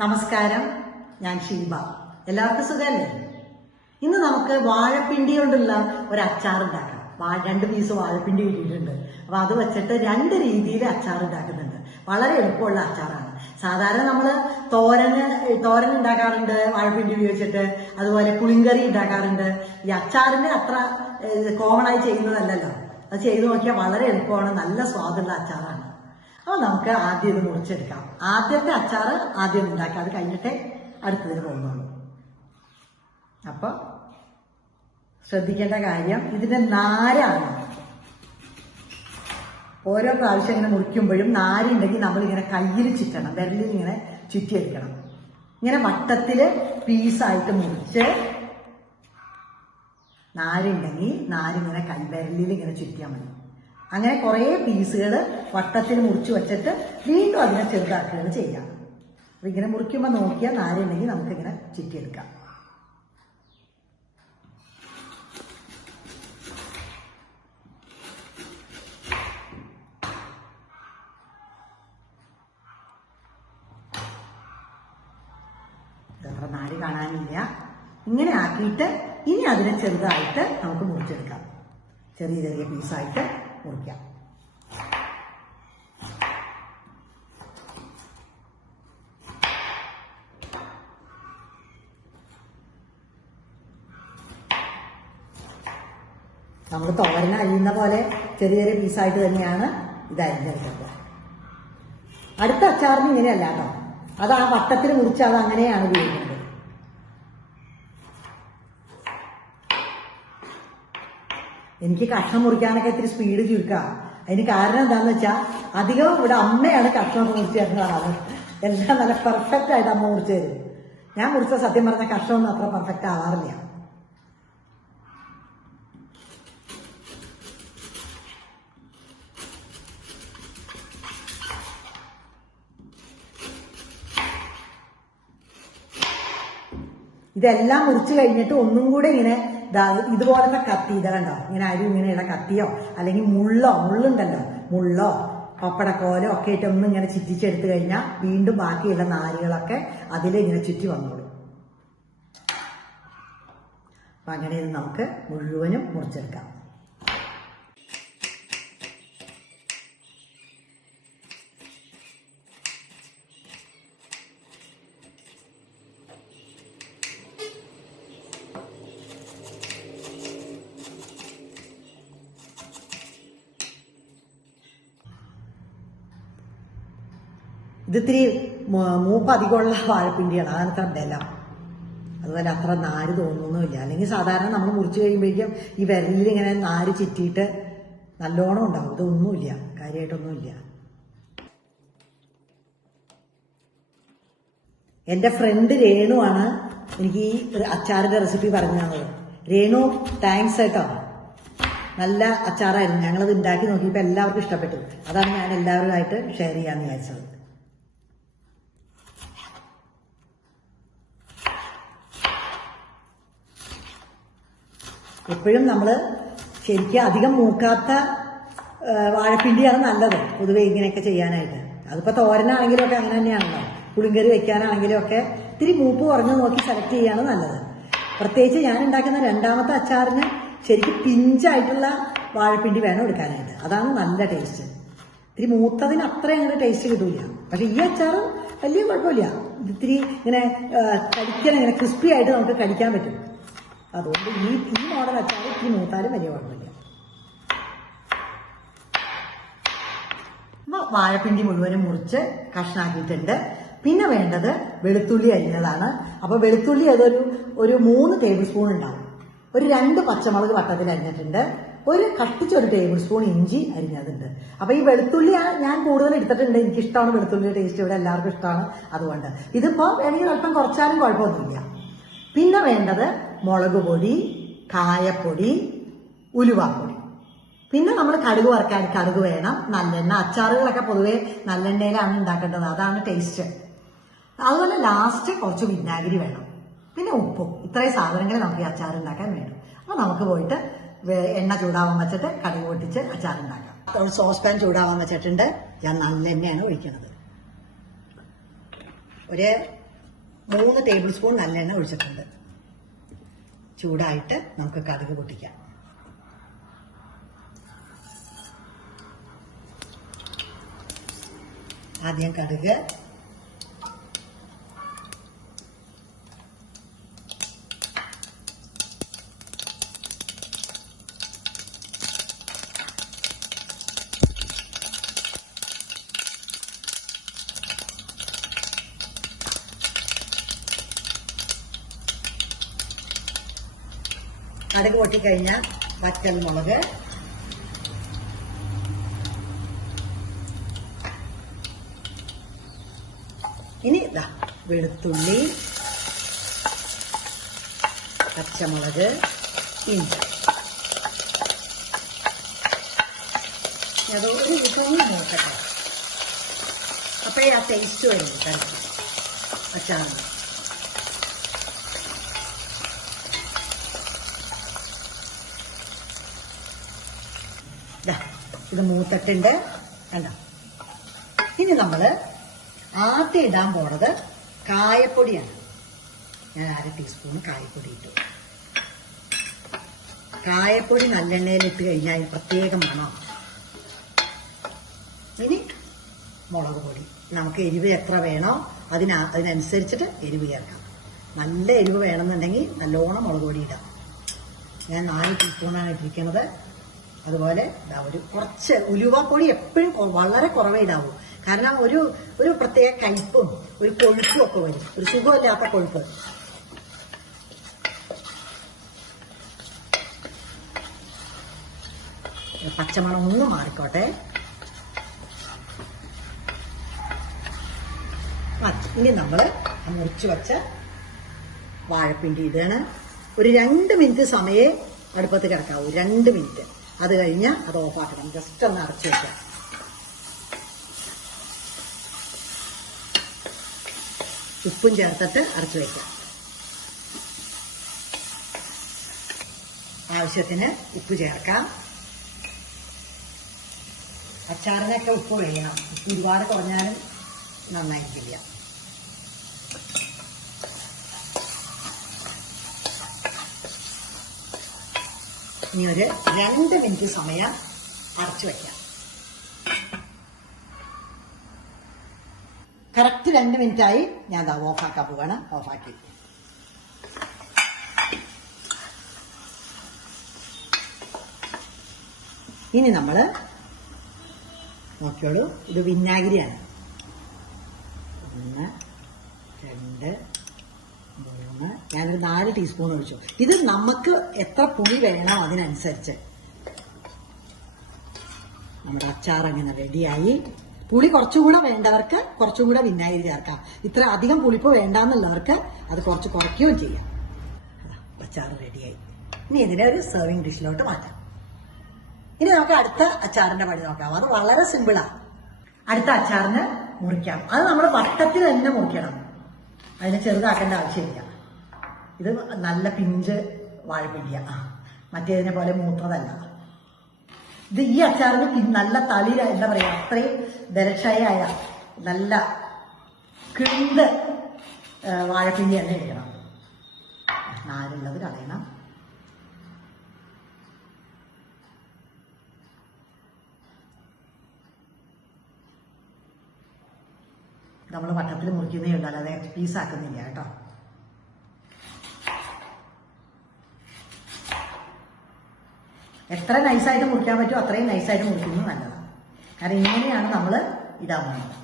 നമസ്കാരം, ഞാൻ ഷീബ. എല്ലാവർക്കും സുഖമല്ലേ? ഇന്ന് നമുക്ക് വാഴപ്പിണ്ടി കൊണ്ടുള്ള ഒരു അച്ചാർ ഉണ്ടാക്കാം. 2 പീസ് വാഴപ്പിണ്ടി കിട്ടിയിട്ടുണ്ട്. അപ്പൊ അത് വെച്ചിട്ട് 2 രീതിയിൽ അച്ചാർ ഉണ്ടാക്കുന്നുണ്ട്. വളരെ എളുപ്പമുള്ള അച്ചാറാണ്. സാധാരണ നമ്മള് തോരൻ ഉണ്ടാക്കാറുണ്ട് വാഴപ്പിണ്ടി ഉപയോഗിച്ചിട്ട്, അതുപോലെ പുളിങ്കറി ഉണ്ടാക്കാറുണ്ട്. ഈ അച്ചാറിന് അത്ര കോമൺ ആയി ചെയ്യുന്നതല്ലല്ലോ. അത് ചെയ്ത് നോക്കിയാൽ വളരെ എളുപ്പമാണ്, നല്ല സ്വാദുള്ള അച്ചാറാണ്. അപ്പൊ നമുക്ക് ആദ്യം ഇത് മുറിച്ചെടുക്കാം. ആദ്യത്തെ അച്ചാറ് ആദ്യം ഉണ്ടാക്കാം, അത് കഴിഞ്ഞിട്ടേ അടുത്തതിന് പോകുന്നുള്ളൂ. അപ്പൊ ശ്രദ്ധിക്കേണ്ട കാര്യം, ഇതിന്റെ നാരാണ്. ഓരോ പ്രാവശ്യം ഇങ്ങനെ മുറിക്കുമ്പോഴും നാരുണ്ടെങ്കിൽ നമ്മളിങ്ങനെ കയ്യിൽ ചുറ്റണം, വിരലിൽ ഇങ്ങനെ ചുറ്റിയെടുക്കണം. ഇങ്ങനെ വട്ടത്തില് പീസായിട്ട് മുറിച്ച് നാരുണ്ടെങ്കിൽ നാരിങ്ങനെ വിരലിൽ ഇങ്ങനെ ചുറ്റിയാൽ മതി. അങ്ങനെ കുറേ പീസുകൾ വട്ടത്തിൽ മുറിച്ച് വെച്ചിട്ട് വീണ്ടും അതിനെ ചെറുതാക്കുകയാണ് ചെയ്യാം. അപ്പൊ ഇങ്ങനെ മുറിക്കുമ്പോൾ നോക്കിയാൽ നാരുണ്ടെങ്കിൽ നമുക്കിങ്ങനെ ചുറ്റിയെടുക്കാം. അത്ര നാര് കാണാനില്ല. ഇങ്ങനെ ആക്കിയിട്ട് ഇനി അതിനെ ചെറുതായിട്ട് നമുക്ക് മുറിച്ചെടുക്കാം. ചെറിയ ചെറിയ പീസായിട്ട് മുറിക്കാം. നമ്മൾ തോരൻ അരിയുന്ന പോലെ ചെറിയ ചെറിയ പീസായിട്ട് തന്നെയാണ് ഇത് അരിഞ്ഞെടുക്കുന്നത്. അടുത്ത അച്ചാറിന് ഇങ്ങനെയല്ല കേട്ടോ, അത് ആ വട്ടത്തിൽ മുറിച്ച് അത് അങ്ങനെയാണ് ഉപയോഗിക്കുന്നത്. എനിക്ക് കഷ്ണം മുറിക്കാനൊക്കെ ഇത്തിരി സ്പീഡ് ചുരുക്കാം. അതിന് കാരണം എന്താണെന്ന് വെച്ചാൽ അധികം ഇവിടെ അമ്മയാണ് കഷ്ണമൊക്കെ മുറിച്ച് തരുന്നതാണ്. എല്ലാം നല്ല പെർഫെക്റ്റ് ആയിട്ട് അമ്മ മുറിച്ച് തരും. ഞാൻ മുറിച്ച സത്യം പറഞ്ഞ കഷ്ണമൊന്നും അത്ര പെർഫെക്റ്റ് ആവാറില്ല. ഇതെല്ലാം മുറിച്ച് കഴിഞ്ഞിട്ട് ഒന്നും കൂടെ ഇങ്ങനെ ഇതുപോലത്തെ കത്തി, ഇത് കണ്ടോ, ഇങ്ങനെ അരി ഇങ്ങനെയുള്ള കത്തിയോ അല്ലെങ്കിൽ മുള്ളുണ്ടല്ലോ, മുള്ളോ പപ്പടക്കോലോ ഒക്കെ ആയിട്ട് ഒന്നും ഇങ്ങനെ ചുറ്റിച്ചെടുത്ത് കഴിഞ്ഞാൽ വീണ്ടും ബാക്കിയുള്ള നാരുകളൊക്കെ അതിലിങ്ങനെ ചുറ്റി വന്നോളും. അപ്പൊ അങ്ങനെ നമുക്ക് മുഴുവനും മുറിച്ചെടുക്കാം. ഇതിത്തിരി മൂപ്പ് അധികമുള്ള വാഴപ്പിണ്ടിയാണ്, അതാണ് ഇത്ര ബലം. അതുപോലെ അത്ര നാര് തോന്നുന്നില്ല. അല്ലെങ്കിൽ സാധാരണ നമ്മൾ മുറിച്ച് കഴിയുമ്പോഴേക്കും ഈ വിരലിൽ ഇങ്ങനെ നാര് ചുറ്റിയിട്ട് നല്ലോണം ഉണ്ടാവും. ഇതൊന്നുമില്ല, കാര്യമായിട്ടൊന്നുമില്ല. എൻ്റെ ഫ്രണ്ട് രേണുവാണ് എനിക്ക് ഈ അച്ചാറിന്റെ റെസിപ്പി പറഞ്ഞു തന്നത്. രേണു, താങ്ക്സ് കേട്ടോ. നല്ല അച്ചാറായിരുന്നു. ഞങ്ങളത് ഉണ്ടാക്കി നോക്കിയപ്പോൾ എല്ലാവർക്കും ഇഷ്ടപ്പെട്ടു. അതാണ് ഞാൻ എല്ലാവരുമായിട്ട് ഷെയർ ചെയ്യാമെന്ന് വിചാരിച്ചത്. എപ്പോഴും നമ്മൾ ശരിക്കും അധികം മൂക്കാത്ത വാഴപ്പിണ്ടിയാണ് നല്ലത് പൊതുവെ ഇങ്ങനെയൊക്കെ ചെയ്യാനായിട്ട്. അതിപ്പോൾ തോരനാണെങ്കിലും ഒക്കെ അങ്ങനെ തന്നെയാണല്ലോ. പുളിങ്കറി വെക്കാനാണെങ്കിലും ഒക്കെ ഇത്തിരി മൂപ്പ് കുറഞ്ഞ് നോക്കി സെലക്ട് ചെയ്യാണ് നല്ലത്. പ്രത്യേകിച്ച് ഞാൻ ഉണ്ടാക്കുന്ന 2ാമത്തെ അച്ചാറിന് ശരിക്കും പിഞ്ചായിട്ടുള്ള വാഴപ്പിണ്ടി വേണം എടുക്കാനായിട്ട്. അതാണ് നല്ല ടേസ്റ്റ്. ഇത്തിരി മൂത്തതിന് അത്രയും അങ്ങോട്ട് ടേസ്റ്റ് കിട്ടൂല. പക്ഷെ ഈ അച്ചാർ വലിയ കുഴപ്പമില്ല. ഇത്തിരി ഇങ്ങനെ കടിക്കാൻ, ഇങ്ങനെ ക്രിസ്പി ആയിട്ട് നമുക്ക് കടിക്കാൻ പറ്റും. അതുകൊണ്ട് ഈ മോഡൽ അച്ചാർ ഇത്തിരി മൂത്താലും വലിയ കുഴപ്പമില്ല. വാഴപ്പിണ്ടി മുഴുവനും മുറിച്ച് കഷ്ണാക്കിയിട്ടുണ്ട്. പിന്നെ വേണ്ടത് വെളുത്തുള്ളി അരിഞ്ഞതാണ്. അപ്പൊ വെളുത്തുള്ളി ഒരു 3 ടേബിൾ സ്പൂൺ ഉണ്ടാവും. ഒരു 2 പച്ചമുളക് വട്ടത്തിൽ അരിഞ്ഞിട്ടുണ്ട്. കഷ്ടിച്ചൊരു ടേബിൾ സ്പൂൺ ഇഞ്ചി അരിഞ്ഞതുണ്ട്. അപ്പൊ ഈ വെളുത്തുള്ളി ഞാൻ കൂടുതൽ എടുത്തിട്ടുണ്ട്. എനിക്കിഷ്ടമാണ് വെളുത്തുള്ളിയുടെ ടേസ്റ്റ്, ഇവിടെ എല്ലാവർക്കും ഇഷ്ടമാണ്. അതുകൊണ്ട് ഇതിപ്പോ വേണമെങ്കിൽ അല്പം കുറച്ചാലും കുഴപ്പമൊന്നുമില്ല. പിന്നെ വേണ്ടത് മുളക് പൊടി, കായപ്പൊടി, ഉലുവാപ്പൊടി. പിന്നെ നമ്മൾ കടുക് വറുക്കാൻ കടുക് വേണം, നല്ലെണ്ണ. അച്ചാറുകളൊക്കെ പൊതുവെ നല്ലെണ്ണയിലാണ് ഉണ്ടാക്കേണ്ടത്, അതാണ് ടേസ്റ്റ്. അതുപോലെ ലാസ്റ്റ് കുറച്ച് വിനാഗിരി വേണം, പിന്നെ ഉപ്പും. ഇത്രയും സാധനങ്ങൾ നമുക്ക് ഈ അച്ചാർ ഉണ്ടാക്കാൻ വേണം. അപ്പൊ നമുക്ക് പോയിട്ട് എണ്ണ ചൂടാവാൻ വെച്ചിട്ട് കടുക് പൊട്ടിച്ച് അച്ചാർ ഉണ്ടാക്കാം. സോസ് പാൻ ചൂടാവാൻ വെച്ചിട്ടുണ്ട്. ഞാൻ നല്ലെണ്ണയാണ് ഒഴിക്കുന്നത്. ഒരു 3 ടേബിൾ സ്പൂൺ നല്ലെണ്ണ ഒഴിച്ചിട്ടുണ്ട്. ചൂടായിട്ട് നമുക്ക് കടുക് പൊട്ടിക്കാം. ആദ്യം കടുക്, കടുക് പൊട്ടിക്കഴിഞ്ഞാൽ വറ്റൽമുളക്, ഇനി ഇതാ വെളുത്തുള്ളി, പച്ചമുളക്, ഇഞ്ചി. അതൊരു ഇതൊന്നും നോക്കട്ടെ, അപ്പോഴേ ആ ടേസ്റ്റ് വരും കഴിക്കും അച്ചാറിന്. ഇത് മൂത്തിട്ടുണ്ട് കണ്ടോ. ഇനി നമ്മൾ ആദ്യം ഇടാൻ പോണത് കായപ്പൊടിയാണ്. ഞാൻ 1/2 ടീസ്പൂൺ കായപ്പൊടി ഇട്ടു. കായപ്പൊടി നല്ലെണ്ണയിൽ ഇട്ട് കഴിഞ്ഞാൽ പ്രത്യേക മണം. ഇനി മുളക് പൊടി, നമുക്ക് എരിവ് എത്ര വേണോ അതിനനുസരിച്ചിട്ട് എരിവ് ചേർക്കാം. നല്ല എരിവ് വേണമെന്നുണ്ടെങ്കിൽ നല്ലോണം മുളക് പൊടി ഇടാം. ഞാൻ 4 ടീസ്പൂണാണ് ഇട്ടിരിക്കുന്നത്. അതുപോലെ ഒരു കുറച്ച് ഉലുവപ്പൊടി എപ്പോഴും വളരെ കുറവേ ഇടാവൂ. കാരണം ഒരു പ്രത്യേക കയ്പും ഒരു കൊഴുപ്പും ഒക്കെ വരും, ഒരു സുഖമില്ലാത്ത കൊഴുപ്പ്. പച്ചമണം ഒന്ന് മാറിക്കോട്ടെ. ഇനി നമ്മൾ മുറിച്ച് വെച്ച വാഴപ്പിണ്ടി ഇടാണ്. ഒരു 2 മിനിറ്റ് സമയേ അടുപ്പത്ത് കിടക്കാവൂ. 2 മിനിറ്റ്. അത് കഴിഞ്ഞാൽ അത് ഓഫാക്കണം. ജസ്റ്റ് ഒന്ന് അടച്ചു വെക്കാം. ഉപ്പും ചേർത്തിട്ട് അടച്ചു വെക്കാം. ആവശ്യത്തിന് ഉപ്പ് ചേർക്കാം. അച്ചാറിനൊക്കെ ഉപ്പ് വേണം. ഉപ്പ് ഒരുപാട് കുറഞ്ഞാലും നന്നായിരിക്കില്ല. ഇനി ഒരു 2 മിനിറ്റ് സമയം അടച്ചു വയ്ക്കാം. കറക്റ്റ് 2 മിനിറ്റായി. ഞാൻ ദാ ഓഫാക്കാൻ പോവാണ്. ഓഫാക്കി. ഇനി നമ്മൾ നോക്കിയോളൂ, ഇത് വിനാഗിരിയാണ്. 1, 2, 3, ഞാനൊരു 4 ടീസ്പൂൺ ഒഴിച്ചു. ഇത് നമുക്ക് എത്ര പുളി വേണോ അതിനനുസരിച്ച്. നമ്മുടെ അച്ചാർ അങ്ങനെ റെഡിയായി. പുളി കുറച്ചുകൂടെ വേണ്ടവർക്ക് കുറച്ചുകൂടെ വിനാഗിരി ചേർക്കാം. ഇത്ര അധികം പുളിപ്പ് വേണ്ടാന്നുള്ളവർക്ക് അത് കുറച്ച് കുറയ്ക്കുകയും ചെയ്യാം. അച്ചാർ റെഡിയായി. ഇനി ഇതിനെ ഒരു സെർവിങ് ഡിഷിലോട്ട് മാറ്റാം. ഇനി നമുക്ക് അടുത്ത അച്ചാറിന്റെ പണി നോക്കാം. അത് വളരെ സിമ്പിളാണ്. അടുത്ത അച്ചാറിന് മുറിക്കാം. അത് നമ്മൾ വട്ടത്തിൽ തന്നെ മുറിക്കണം. അതിനെ ചെറുതാക്കേണ്ട ആവശ്യമില്ല. ഇത് നല്ല പിഞ്ച് വാഴപ്പിടിയ, മറ്റേതിനെ പോലെ മൂത്തതല്ല. ഇത് ഈ അച്ചാറിന് നല്ല തളിര, എന്താ പറയാ, അത്രയും ബലക്ഷയായ നല്ല കിണ്ട് വാഴപ്പിണ്ടി തന്നെ ഇരിക്കണം. നാരുള്ളത് കളയണം. നമ്മൾ വട്ടത്തിൽ മുറിക്കുന്നേ ഉള്ളൂ, അല്ലാതെ പീസാക്കുന്നില്ല കേട്ടോ. എത്ര നൈസായിട്ട് മുറിക്കാൻ പറ്റുമോ അത്രയും നൈസായിട്ട് മുറിക്കുന്നത് നല്ലതാണ്. കാരണം ഇങ്ങനെയാണ് നമ്മൾ ഇടാൻ പോകുന്നത്.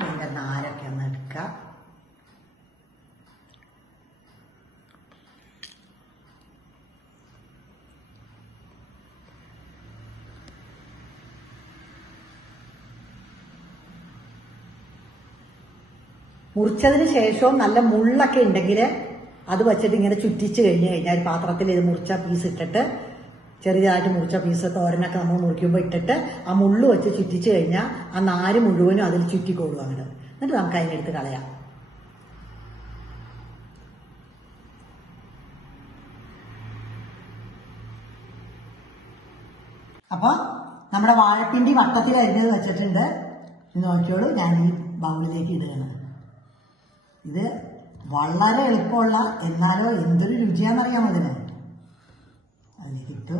ഇതിൻ്റെ നാരൊക്കെ ഒന്ന് എടുക്കാം. മുറിച്ചതിന് ശേഷവും നല്ല മുള്ളൊക്കെ ഉണ്ടെങ്കിൽ അത് വെച്ചിട്ട് ഇങ്ങനെ ചുറ്റിച്ച് കഴിഞ്ഞ് കഴിഞ്ഞാൽ ഒരു പാത്രത്തിൽ ഇത് മുറിച്ച പീസ് ഇട്ടിട്ട്, ചെറിയതായിട്ട് മുറിച്ച പീസ് തോരനൊക്കെ നമ്മൾ മുറിക്കുമ്പോൾ ഇട്ടിട്ട് ആ മുള്ളു വെച്ച് ചുറ്റിച്ച് കഴിഞ്ഞാൽ ആ നാര് മുഴുവനും അതിൽ ചുറ്റിക്കോളും. അങ്ങനെ എന്നിട്ട് നമുക്ക് അതിനെടുത്ത് കളയാം. അപ്പോൾ നമ്മുടെ വാഴപ്പിണ്ടി വട്ടത്തിൽ അരിഞ്ഞത് വെച്ചിട്ടുണ്ട്. ഇത് നോക്കിയോളൂ, ഞാൻ ഈ ബൗളിലേക്ക് ഇടുകയാണ്. ഇത് വളരെ എളുപ്പമുള്ള, എന്നാലോ എന്തൊരു രുചിയാണെന്നറിയാമോ ഇതിന്. അതിലേക്ക് ഇട്ടു.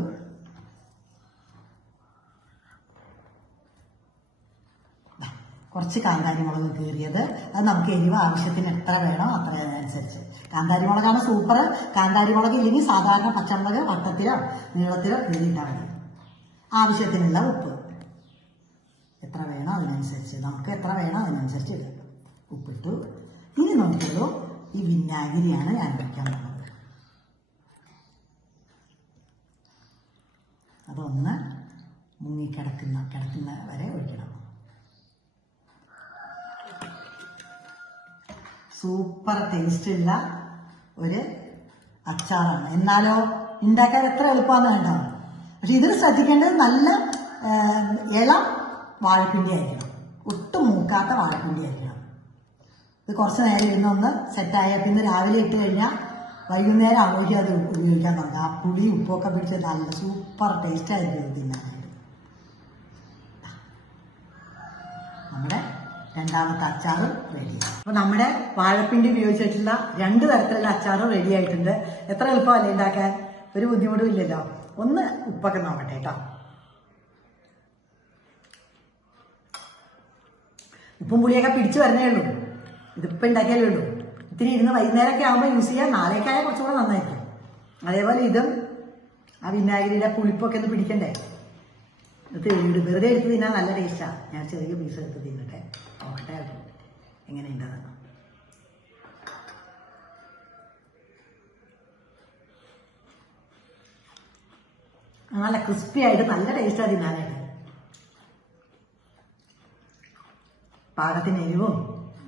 കുറച്ച് കാന്താരി മുളക് കീറിയത്, അത് നമുക്ക് എരിവ് ആവശ്യത്തിന് എത്ര വേണോ അത്ര അനുസരിച്ച്. കാന്താരി മുളകാണ് സൂപ്പർ. കാന്താരി മുളക് ഇല്ലെങ്കിൽ സാധാരണ പച്ചമുളക് വട്ടത്തിലോ നീളത്തിലോ കീറിയിട്ടാൽ മതി. ആവശ്യത്തിനുള്ള ഉപ്പ് എത്ര വേണോ അതിനനുസരിച്ച്, നമുക്ക് എത്ര വേണോ അതിനനുസരിച്ച് ഇടും. ഉപ്പിട്ടു. ഇനി നോക്കിയുള്ളൂ, ഈ വിനാഗിരിയാണ് ഞാൻ വയ്ക്കാൻ പോകുന്നത്. അതൊന്ന് കിടക്കുന്ന വരെ ഒഴിക്കണം. സൂപ്പർ ടേസ്റ്റുള്ള ഒരു അച്ചാറാണ്. എന്നാലോ ഉണ്ടാക്കാൻ എത്ര എളുപ്പമാണെന്ന് വേണ്ട. പക്ഷെ ഇതിൽ ശ്രദ്ധിക്കേണ്ടത് നല്ല ഇളം വാഴപ്പിണ്ടി ആയിരിക്കണം, ഒട്ടും മൂക്കാത്ത വാഴപ്പിണ്ടി ആയിരിക്കണം. ഇത് കുറച്ച് നേരം ഇരുന്നൊന്ന് സെറ്റായ പിന്നെ രാവിലെ ഇട്ട് കഴിഞ്ഞാൽ വൈകുന്നേരം ആവുമ്പോൾ അത് ഉപയോഗിക്കാൻ തുടങ്ങും. ആ പുളി ഉപ്പൊക്കെ പിടിച്ച് നല്ല സൂപ്പർ ടേസ്റ്റ് ആയിരിക്കും ഇത് തിന്നാനായിട്ട്. നമ്മുടെ രണ്ടാമത്തെ അച്ചാറ് റെഡി. അപ്പോൾ നമ്മുടെ വാഴപ്പിണ്ടി ഉപയോഗിച്ചിട്ടുള്ള 2 തരത്തിലുള്ള അച്ചാറ് റെഡി ആയിട്ടുണ്ട്. എത്ര എളുപ്പമല്ലേ ഉണ്ടാക്കാൻ, ഒരു ബുദ്ധിമുട്ടും ഇല്ലല്ലോ. ഒന്ന് ഉപ്പൊക്കെ നോക്കട്ടെ കേട്ടോ. ഉപ്പും പുളിയൊക്കെ പിടിച്ചു വരണേ ഉള്ളൂ. ഇതിപ്പോൾ ഉണ്ടാക്കിയാലേ ഉള്ളൂ. ഇത്തിരി ഇരുന്ന് വൈകുന്നേരമൊക്കെ ആകുമ്പോൾ യൂസ് ചെയ്യാം. നാളേക്കായാൽ കുറച്ചുകൂടെ നന്നായിരിക്കും. അതേപോലെ ഇതും ആ വിനാഗിരിയുടെ പുളിപ്പൊക്കെ ഒന്ന് പിടിക്കണ്ടേ. ഇത് വെറുതെ എടുത്ത് തിന്നാൻ നല്ല ടേസ്റ്റാണ്. ഞാൻ ചെറിയ പീസ് എടുത്ത് തിന്നട്ടെ, നോക്കട്ടെ എങ്ങനെയുണ്ടെന്ന്. നല്ല ക്രിസ്പി ആയിട്ട് നല്ല ടേസ്റ്റാണ് തിന്നാനായിട്ട്. പാകത്തിന് എരിവും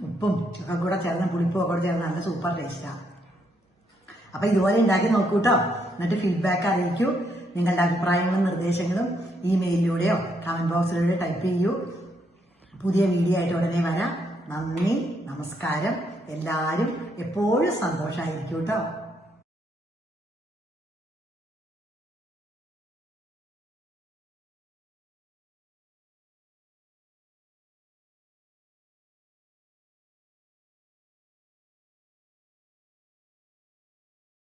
ഉപ്പും ഒക്കെ കൂടെ ചേർന്ന് പുളിപ്പും ഒക്കെ കൂടെ ചേർന്ന് നല്ല സൂപ്പർ ടേസ്റ്റാണ്. അപ്പം ഇതുപോലെ ഉണ്ടാക്കി നോക്കൂ കേട്ടോ. എന്നിട്ട് ഫീഡ്ബാക്ക് അറിയിക്കൂ. നിങ്ങളുടെ അഭിപ്രായങ്ങളും നിർദ്ദേശങ്ങളും ഇമെയിലിലൂടെയോ കമൻറ്റ് ബോക്സിലൂടെ ടൈപ്പ് ചെയ്യൂ. പുതിയ വീഡിയോ ആയിട്ട് ഉടനെ വരാം. നന്ദി, നമസ്കാരം. എല്ലാവരും എപ്പോഴും സന്തോഷമായിരിക്കും കേട്ടോ.